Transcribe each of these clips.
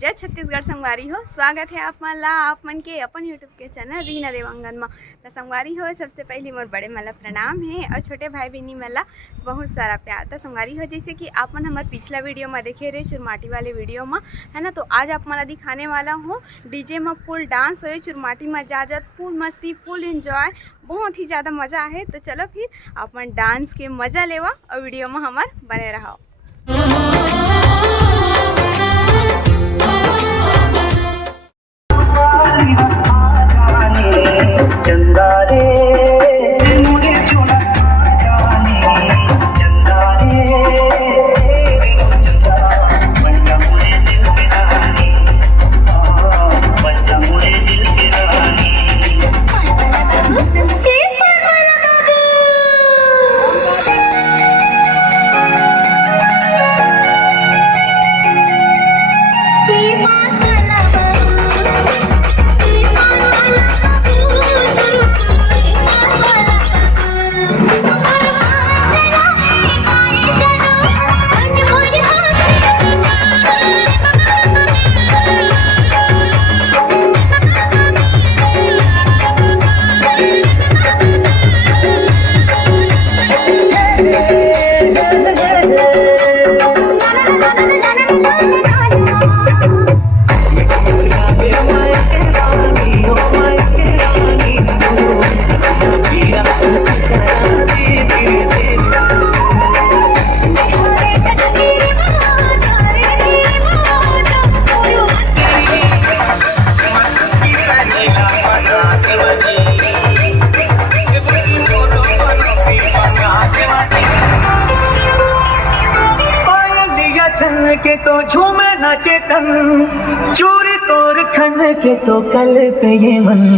जय छत्तीसगढ़ संगवारी हो। स्वागत है आप मन ला आप मन के अपन यूट्यूब के चैनल रीना देवांगन में। तो संगवारी हो, सबसे पहले मोर बड़े मला प्रणाम है और छोटे भाई बहनी मला बहुत सारा प्यार। तो संगवारी हो, जैसे कि आप मन हमारे पिछला वीडियो में देखे रहे चुरमाटी वाले वीडियो में, है ना। तो आज आप मला दिखाने वाला हूँ डीजे में फुल डांस हो, चुरमाटी में जाजत फुल मस्ती फुल एंजॉय, बहुत ही ज़्यादा मज़ा है। तो चलो फिर अपन डांस के मज़ा लेवा और वीडियो में हमार बने रहो। के तो झूमे नाचे तन, चूरी तोर खन के तो कल पे ये मन।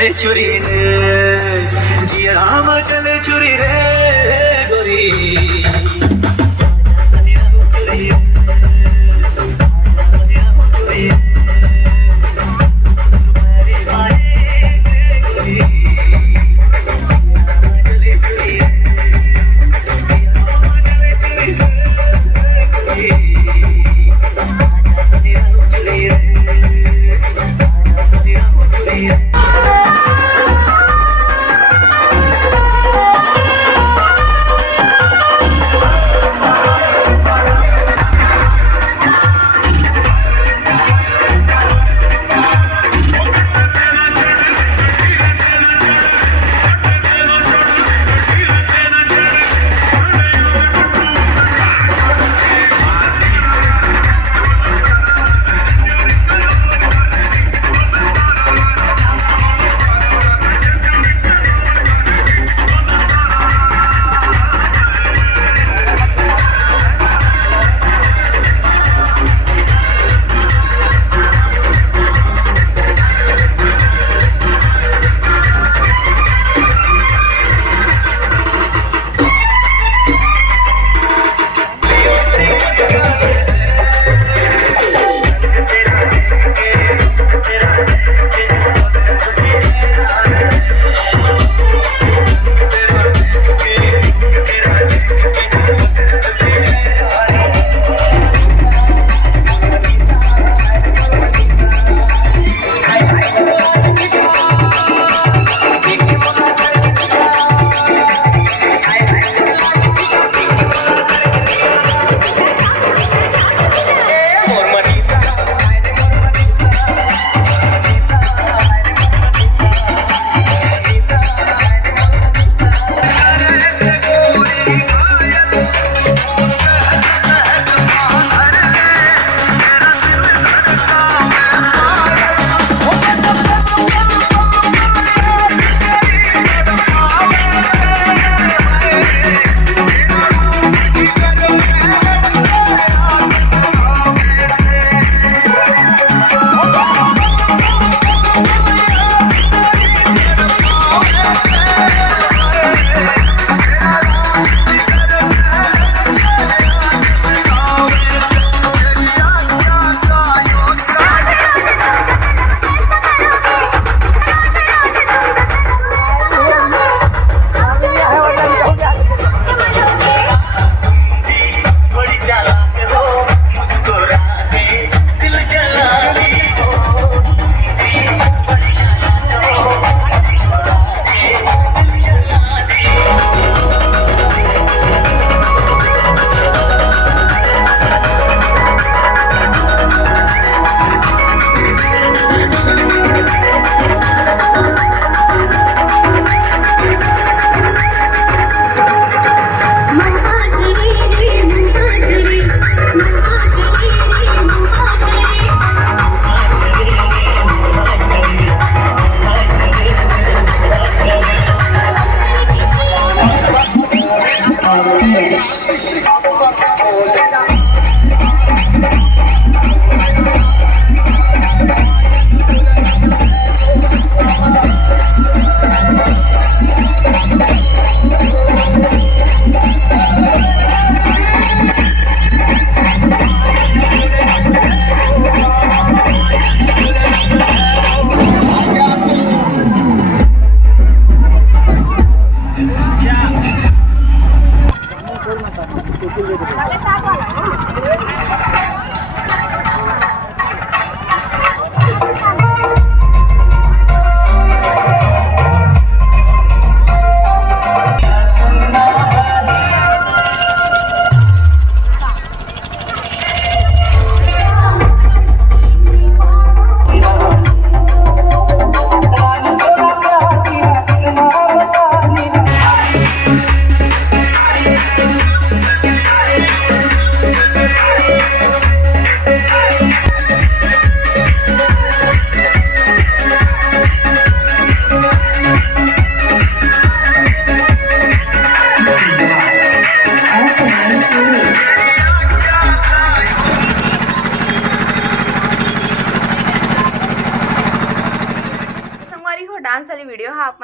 चले चुरी रे जिया राम चले चुरी रे गोरी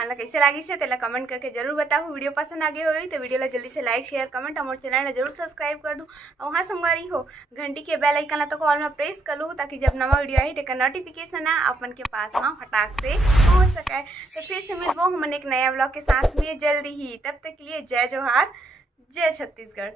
मन ला कैसे लगी से तेला कमेंट करके जरूर बताओ। वीडियो पसंद आगे हो तो वीडियो ला जल्दी से लाइक शेयर कमेंट और चैनल ला जरूर सब्सक्राइब कर दूँ। और वहाँ संगवारी हो घंटी के बेल आइकन ला तो कॉल में प्रेस कर लूँ ताकि जब नवा वीडियो आई तेका नोटिफिकेशन आ अपन के पास में फटाक से हो सके। तो फिर से मिलबो हम एक नया ब्लॉग के साथ में जल्दी ही। तब तक के लिए जय जोहार, जय छत्तीसगढ़।